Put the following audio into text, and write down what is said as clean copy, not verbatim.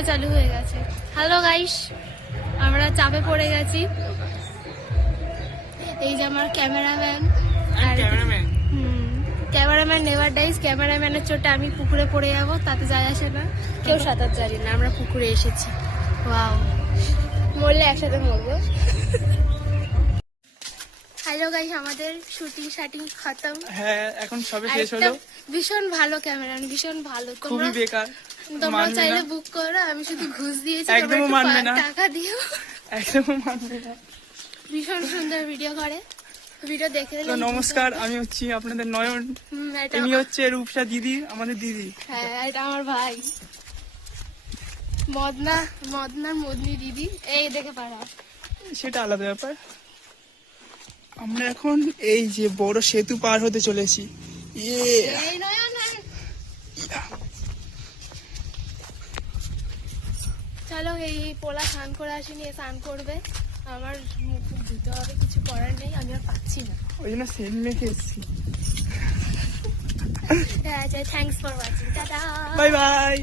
Video চালু হয়ে গেছে। হ্যালো গাইস, আমরা চাপে পড়ে গেছি। এই যে আমার ক্যামেরাম্যান, ক্যামেরাম্যান নেভার ডাইস। ক্যামেরাম্যানের চোটে আমি পুকুরে পড়ে যাবো, তাতে যায় আসে না। কেউ সাঁতার জানি না, আমরা পুকুরে এসেছি। ওয়াও, মরলে একসাথে মরবো। হ্যালো গাইস, আমাদের শুটিং শাটিং খতম। হ্যাঁ, এখন সবে শেষ হলো। ভীষণ ভালো ক্যামেরাম্যান, ভীষণ ভালো। খুবই বেকার, তোমরা চাইলে বুক করো, আমি শুধু ঘুষ দিয়েছি, একদমও মানবে না, টাকা দিও। একদমও মানবে না। ভীষণ সুন্দর ভিডিও করে, ভিডিও দেখে তো নমস্কার, আমি হচ্ছি আপনাদের নয়ন। ইনি হচ্ছে রূপসা দিদি, আমাদের দিদি। হ্যাঁ, এটা আমার ভাই মদনার মদনি দিদি। এই দেখে পাড়া, সেটা আলাদা ব্যাপার। আমরা এখন এই যে বড় সেতু পার হতে চলেছি। এই নয়ন, চলো এই পোলা স্নান করে আসিনি, স্নান করবে। আমার মুখ ধুতে হবে, কিছু করার নেই, আমি আর পাচ্ছি না। ওই জন্য সেল মেখে এসেছি। Thanks for watching, tata, bye bye.